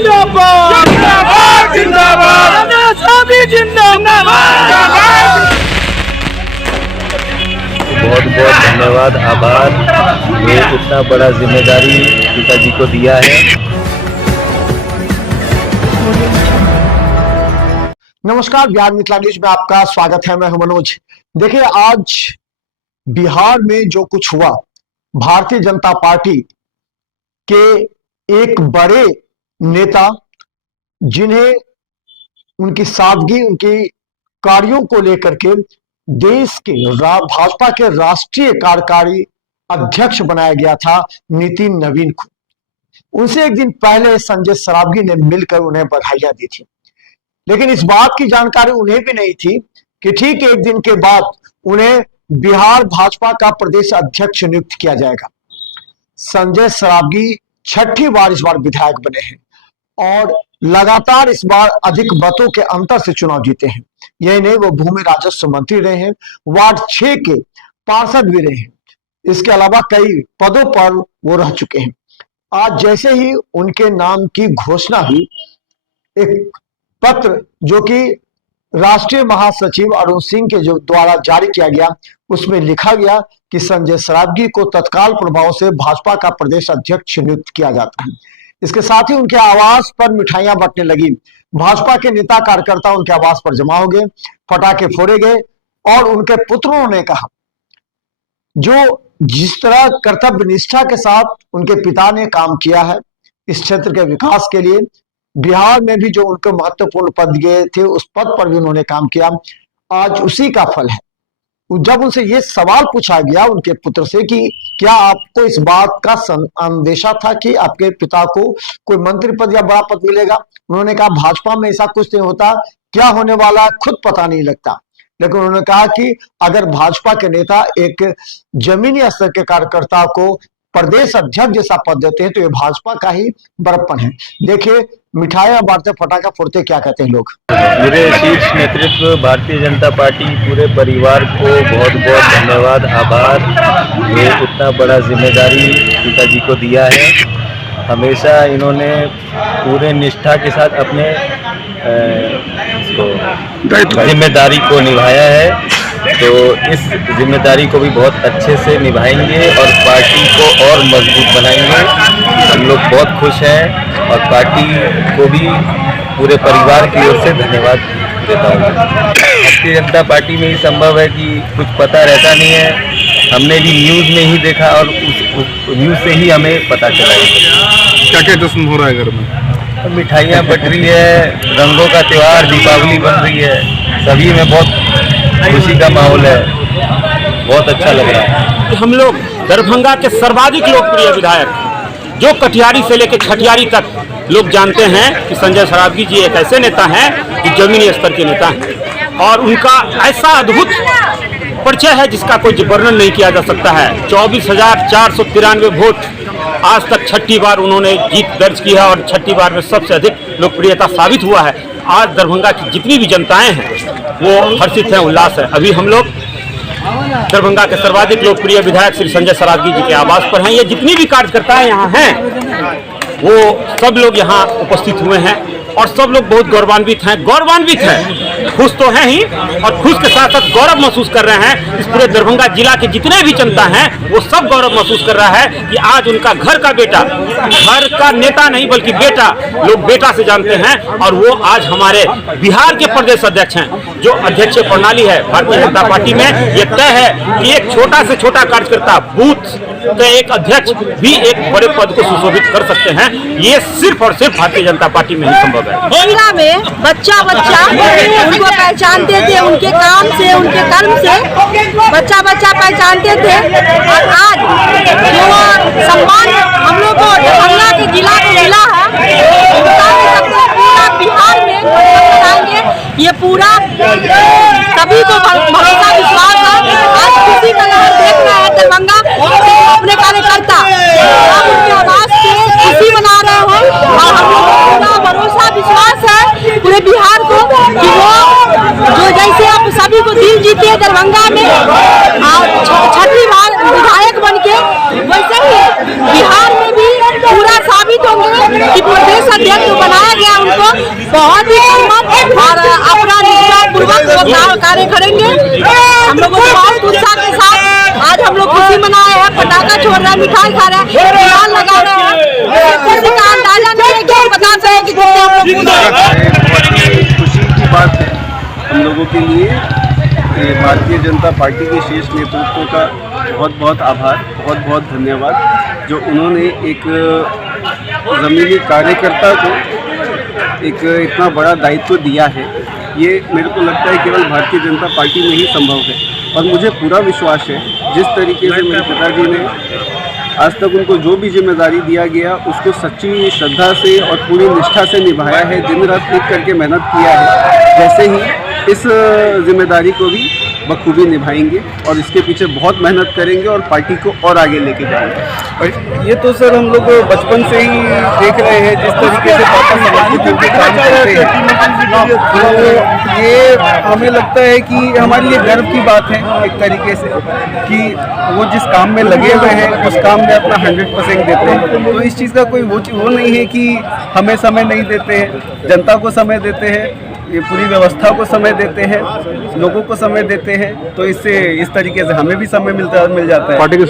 जिंदाबाद जिंदाबाद जिंदाबाद सभी जिंदाबाद। बहुत बहुत धन्यवाद, आभार। ये इतना बड़ा जिम्मेदारी पिताजी को दिया है। नमस्कार, बिहार मिथिला न्यूज में आपका स्वागत है। मैं हूं मनोज। देखिए, आज बिहार में जो कुछ हुआ, भारतीय जनता पार्टी के एक बड़े नेता, जिन्हें उनकी सादगी, उनकी कार्यों को लेकर के देश के भाजपा के राष्ट्रीय कार्यकारी अध्यक्ष बनाया गया था, नितिन नवीन को, उनसे एक दिन पहले संजय सरावगी ने मिलकर उन्हें बधाइयां दी थी। लेकिन इस बात की जानकारी उन्हें भी नहीं थी कि ठीक एक दिन के बाद उन्हें बिहार भाजपा का प्रदेश अध्यक्ष नियुक्त किया जाएगा। संजय सरावगी छठी बार इस बार विधायक बने हैं और लगातार इस बार अधिक मतों के अंतर से चुनाव जीते हैं। यही नहीं, वो भूमि राजस्व मंत्री रहे हैं, वार्ड 6 के पार्षद भी रहे हैं, इसके अलावा कई पदों पर वो रह चुके हैं। आज जैसे ही उनके नाम की घोषणा हुई, एक पत्र जो कि राष्ट्रीय महासचिव अरुण सिंह के जो द्वारा जारी किया गया, उसमें लिखा गया कि संजय सरावगी को तत्काल प्रभाव से भाजपा का प्रदेश अध्यक्ष नियुक्त किया जाता है। इसके साथ ही उनके आवास पर मिठाइयां बंटने लगी। भाजपा के नेता कार्यकर्ता उनके आवास पर जमा हो गए, पटाखे फोड़े गए और उनके पुत्रों ने कहा, जो जिस तरह कर्तव्य निष्ठा के साथ उनके पिता ने काम किया है इस क्षेत्र के विकास के लिए, बिहार में भी जो उनको महत्वपूर्ण पद गए थे उस पद पर भी उन्होंने काम किया, आज उसी का फल है। जब उनसे ये सवाल पूछा गया उनके पुत्र से कि क्या आपको इस बात का अंदेशा था कि आपके पिता को कोई मंत्री पद या बड़ा पद मिलेगा, उन्होंने कहा भाजपा में ऐसा कुछ नहीं होता, क्या होने वाला खुद पता नहीं लगता। लेकिन उन्होंने कहा कि अगर भाजपा के नेता एक जमीनी स्तर के कार्यकर्ता को प्रदेश अध्यक्ष जैसा पद देते हैं तो ये भाजपा का ही बड़प्पन है। देखिए, मिठाइयां बांटते, पटाखा फोड़ते, क्या कहते हैं लोग। पूरे शीर्ष नेतृत्व भारतीय जनता पार्टी, पूरे परिवार को बहुत बहुत धन्यवाद, आभार। ये इतना बड़ा जिम्मेदारी पिताजी को दिया है। हमेशा इन्होंने पूरे निष्ठा के साथ अपने जिम्मेदारी को निभाया है, तो इस जिम्मेदारी को भी बहुत अच्छे से निभाएंगे और पार्टी को और मजबूत बनाएंगे। हम लोग बहुत खुश हैं और पार्टी को भी पूरे परिवार की ओर से धन्यवाद देता हूँ। भारतीय जनता पार्टी में ही संभव है कि कुछ पता रहता नहीं है, हमने भी न्यूज़ में ही देखा और उस न्यूज़ से ही हमें पता चला। क्या क्या जश्न हो रहा है घर में? मिठाइयाँ बट रही है, रंगों का त्यौहार दीपावली बन रही है, सभी में बहुत खुशी का माहौल है, बहुत अच्छा लग रहा है। हम लोग दरभंगा के सर्वाधिक लोकप्रिय विधायक, जो कटिहारी से लेकर छठियारी तक लोग जानते हैं कि संजय सरावगी जी एक ऐसे नेता हैं कि जमीनी स्तर के नेता हैं और उनका ऐसा अद्भुत परिचय है जिसका कोई वर्णन नहीं किया जा सकता है। 24,493 वोट, आज तक छठी बार उन्होंने जीत दर्ज की है और छठी बार में सबसे अधिक लोकप्रियता साबित हुआ है। आज दरभंगा की जितनी भी जनताएं हैं वो हर्षित हैं, उल्लास है। अभी हम लोग दरभंगा के सर्वाधिक लोकप्रिय विधायक श्री संजय सरावगी जी के आवास पर हैं। ये जितनी भी कार्यकर्ताएं यहाँ हैं वो सब लोग यहाँ उपस्थित हुए हैं और सब लोग बहुत गौरवान्वित हैं, खुश तो हैं ही और खुश के साथ साथ गौरव महसूस कर रहे हैं। इस पूरे दरभंगा जिला के जितने भी जनता हैं वो सब गौरव महसूस कर रहा है कि आज उनका घर का बेटा, घर का नेता नहीं बल्कि बेटा, लोग बेटा से जानते हैं और वो आज हमारे बिहार के प्रदेश अध्यक्ष हैं। जो अध्यक्ष प्रणाली है भारतीय जनता पार्टी में, ये तय है कि एक छोटा से छोटा कार्यकर्ता बूथ के एक अध्यक्ष भी एक बड़े पद को सुशोभित कर सकते हैं। ये सिर्फ और सिर्फ भारतीय जनता पार्टी में ही संभव है। जिला में बच्चा उनको पहचानते थे, उनके काम से, उनके कर्म से बच्चा पहचानते थे और आज जो सम्मान हम लोग को दरभंगा के जिला को मिला है, पूरा बिहार में बताएंगे। ये पूरा सभी को भरोसा विश्वास है। आज खुशी का लहर देख रहा है दरभंगा अपने कार्यकर्ता, हम उनके आवाज से खुशी मना रहे हैं और हम लोग को पूरा भरोसा विश्वास है पूरे बिहार को कि वो जो जैसे आप सभी को दिल जीते दरभंगा में और छठी बार विधायक बन के, वैसे ही बिहार में भी पूरा साबित होंगे कि प्रदेश प्रदेश अध्यक्ष जो बनाया गया उनको बहुत ही सम्मान और अपना निष्ठापूर्वक वो कार्य करेंगे। हम लोग बहुत उत्साह के साथ आज हम लोग खुशी मना रहे हैं, पटाखा छोड़ रहे हैं, मिठाई खा रहे हैं, गुलाल लगा रहे हैं। खुशी का अंदाजा नहीं है कि हम बता सकें कि कितने हम लोग खुशी की बात है हम लोगों के लिए। भारतीय जनता पार्टी के शीर्ष नेतृत्व का बहुत बहुत आभार, बहुत बहुत धन्यवाद जो उन्होंने एक ज़मीनी कार्यकर्ता को एक इतना बड़ा दायित्व दिया है। ये मेरे को लगता है केवल भारतीय जनता पार्टी में ही संभव है और मुझे पूरा विश्वास है जिस तरीके से मेरे पिताजी ने आज तक उनको जो भी जिम्मेदारी दिया गया उसको सच्ची श्रद्धा से और पूरी निष्ठा से निभाया है, दिन रात एक करके मेहनत किया है, वैसे ही इस जिम्मेदारी को भी बखूबी निभाएंगे और इसके पीछे बहुत मेहनत करेंगे और पार्टी को और आगे लेके जाएंगे। और ये तो सर हम लोग बचपन से ही देख रहे हैं जिस तरीके से पापा समर्पित होकर काम करते हैं, तो ये हमें लगता है कि हमारे लिए गर्व की बात है एक तरीके से कि वो जिस काम में लगे हुए हैं उस काम में अपना 100% देते हैं। तो इस चीज़ का कोई वो नहीं है कि हमें समय नहीं देते हैं, जनता को समय देते हैं, ये पूरी व्यवस्था को समय देते हैं, लोगों को समय देते हैं, तो इससे इस तरीके से हमें भी समय मिल जाता है। पार्टी के